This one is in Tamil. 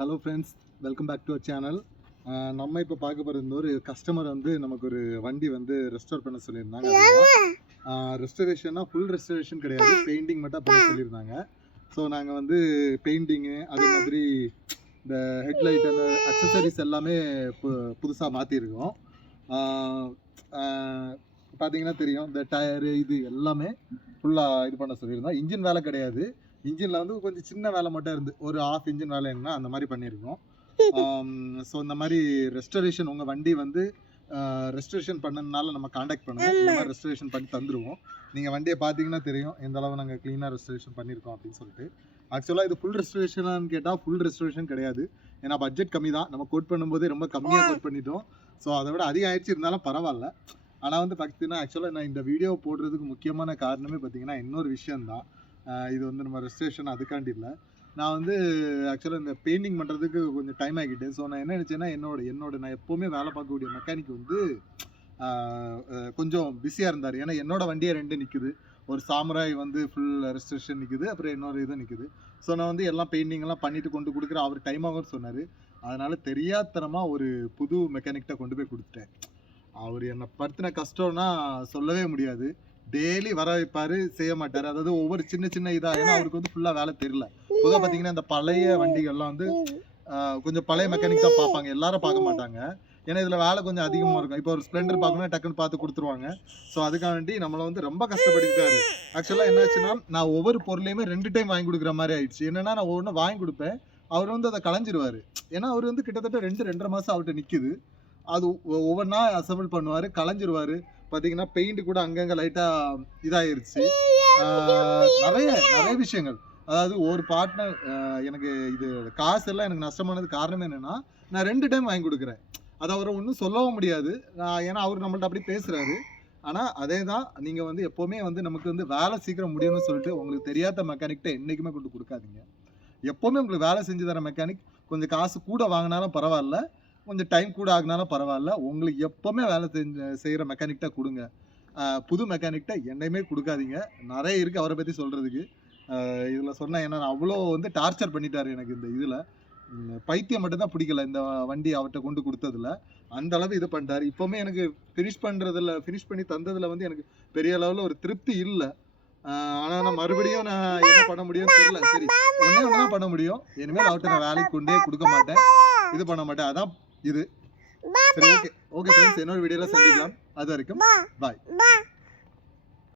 Hello friends, welcome back to our channel. நம்ம இப்போ பார்க்க போகிறது ஒரு கஸ்டமர் வந்து நமக்கு ஒரு வண்டி வந்து ரெஸ்டோர் பண்ண சொல்லியிருந்தாங்க. ரெஸ்டரேஷன்னா ஃபுல் ரெஸ்டரேஷன் கிடையாது, பெயிண்டிங் மட்டும் பண்ண சொல்லியிருந்தாங்க. ஸோ நாங்கள் வந்து பெயிண்டிங்கு அதே மாதிரி இந்த ஹெட்லைட் அந்த அக்சசரிஸ் எல்லாமே புதுசாக மாற்றிருக்கோம். பார்த்தீங்கன்னா தெரியும், இந்த டயரு இது எல்லாமே ஃபுல்லாக இது பண்ண சொல்லியிருந்தோம். இன்ஜின் வேலை கிடையாது, இன்ஜினில் வந்து கொஞ்சம் சின்ன வேலை மட்டும் இருந்து ஒரு ஆஃப் இன்ஜின் வேலை என்ன அந்த மாதிரி பண்ணியிருக்கோம். ஸோ இந்த மாதிரி ரெஸ்டரேஷன் உங்கள் வண்டி வந்து ரெஸ்டரேஷன் பண்ணதுனால நம்ம காண்டாக்ட் பண்ணுவோம். இந்த மாதிரி ரெஸ்டரேஷன் பண்ணி தந்துடுவோம். நீங்கள் வண்டியை பார்த்தீங்கன்னா தெரியும் எந்த அளவு நாங்கள் க்ளீனாக ரெஸ்டரேஷன் பண்ணியிருக்கோம் அப்படின்னு சொல்லிட்டு. ஆக்சுவலாக இது ஃபுல் ரெஸ்டரேஷனான்னு கேட்டால் ஃபுல் ரெஸ்டரேஷன் கிடையாது. ஏன்னா பட்ஜெட் கம்மி தான், நம்ம கோட் பண்ணும்போதே ரொம்ப கம்மியாக கோட் பண்ணிட்டோம். ஸோ அதை விட அதிகம் ஆயிடுச்சு, இருந்தாலும் பரவாயில்ல. ஆனால் வந்து பார்த்தீங்கன்னா ஆக்சுவலாக நான் இந்த வீடியோ போடுறதுக்கு முக்கியமான காரணமே பார்த்தீங்கன்னா இன்னொரு விஷயந்தான். இது வந்து நம்ம ரெஜிஸ்ட்ரேஷன் அதுக்காண்டி இல்லை. நான் வந்து ஆக்சுவலாக இந்த பெயிண்டிங் பண்ணுறதுக்கு கொஞ்சம் டைம் ஆகிட்டு. ஸோ நான் என்ன நினச்சேன்னா என்னோட நான் எப்போவுமே வேலை பார்க்கக்கூடிய மெக்கானிக் வந்து கொஞ்சம் பிஸியாக இருந்தார். ஏன்னா என்னோட வண்டியை 2 நிற்குது. ஒரு சாமுராய் வந்து ஃபுல் ரெஜிஸ்ட்ரேஷன் நிற்குது, அப்புறம் இன்னொரு இது நிற்குது. ஸோ நான் வந்து எல்லாம் பெயிண்டிங்லாம் பண்ணிட்டு கொண்டு கொடுக்குறேன். அவர் டைம் ஆகும்னு சொன்னார். அதனால் தெரியாதனமாக ஒரு புது மெக்கானிக்கிட்ட கொண்டு போய் கொடுத்துட்டேன். அவர் என்னை படுத்தின கஷ்டம்னா சொல்லவே முடியாது. டெய்லி வர வைப்பாரு, செய்ய மாட்டாரு. அதாவது ஒவ்வொரு சின்ன சின்ன இதா, ஏன்னா அவருக்கு வந்து ஃபுல்லா வேலை தெரியல. பொதுவாக பார்த்தீங்கன்னா இந்த பழைய வண்டிகள்லாம் வந்து கொஞ்சம் பழைய மெக்கானிக் தான் பார்ப்பாங்க, எல்லாரும் பார்க்க மாட்டாங்க. ஏன்னா இதுல வேலை கொஞ்சம் அதிகமா இருக்கும். இப்போ ஒரு ஸ்ப்ளெண்டர் பார்க்கணும், டக்குன்னு பார்த்து கொடுத்துருவாங்க. ஸோ அதுக்காக வேண்டி நம்மளை வந்து ரொம்ப கஷ்டப்படுத்திட்டாரு. ஆக்சுவலாக என்னாச்சுன்னா நான் ஒவ்வொரு பொருளையுமே 2 டைம் வாங்கி கொடுக்குற மாதிரி ஆயிடுச்சு. என்னன்னா நான் ஒவ்வொன்று வாங்கி கொடுப்பேன், அவர் வந்து அதை களைஞ்சிருவாரு. ஏன்னா அவர் வந்து கிட்டத்தட்ட 2-2.5 மாசம் அவர்கிட்ட நிக்குது. அது ஒவ்வொன்றா அசம்பிள் பண்ணுவார், களைஞ்சிருவார். பார்த்தீங்கன்னா பெயிண்ட் கூட அங்கங்கே லைட்டாக இதாகிருச்சு. நிறைய விஷயங்கள். அதாவது ஒரு பார்ட்னர் எனக்கு இது காசெல்லாம் எனக்கு நஷ்டமானது காரணம் என்னென்னா நான் 2 டைம் வாங்கி கொடுக்குறேன். அதை அவரை ஒன்றும் சொல்லவும் முடியாது, ஏன்னா அவர் நம்மள்ட்ட அப்படி பேசுகிறாரு. ஆனால் அதே தான், நீங்கள் வந்து எப்போவுமே வந்து நமக்கு வந்து வேலை சீக்கிரம் முடியும்னு சொல்லிட்டு உங்களுக்கு தெரியாத மெக்கானிக்கிட்ட என்றைக்குமே கொண்டு கொடுக்காதீங்க. எப்போவுமே உங்களுக்கு வேலை செஞ்சு தர மெக்கானிக் கொஞ்சம் காசு கூட வாங்கினாலும் பரவாயில்ல, கொஞ்சம் டைம் கூட ஆகினாலும் பரவாயில்ல, உங்களுக்கு எப்போவுமே வேலை செய்கிற மெக்கானிக்கிட்ட கொடுங்க. புது மெக்கானிக்கிட்ட என்னையுமே கொடுக்காதீங்க. நிறைய இருக்குது அவரை பற்றி சொல்கிறதுக்கு. இதில் சொன்னால் ஏன்னா அவ்வளோ வந்து டார்ச்சர் பண்ணிட்டார் எனக்கு. இந்த இதில் பைத்தியம் மட்டும்தான் பிடிக்கல இந்த வண்டி அவர்கிட்ட கொண்டு கொடுத்ததில். அந்த அளவு இது பண்ணிட்டார். இப்போவுமே எனக்கு ஃபினிஷ் பண்ணி தந்ததில் வந்து எனக்கு பெரிய அளவில் ஒரு திருப்தி இல்லை. ஆனால் நான் மறுபடியும் நான் என்ன பண்ண முடியும்னு தெரியல. சரி, ஒன்றே ஒன்று தான் பண்ண முடியும். இனிமேல் அவர்கிட்ட நான் வேலைக்கு கொண்டே கொடுக்க மாட்டேன், இது பண்ண மாட்டேன். அதான் இது. சரி, ஓகே ஃப்ரெண்ட்ஸ், இன்னொரு வீடியோவில் சந்திக்கலாம். அது வரைக்கும் பாய்.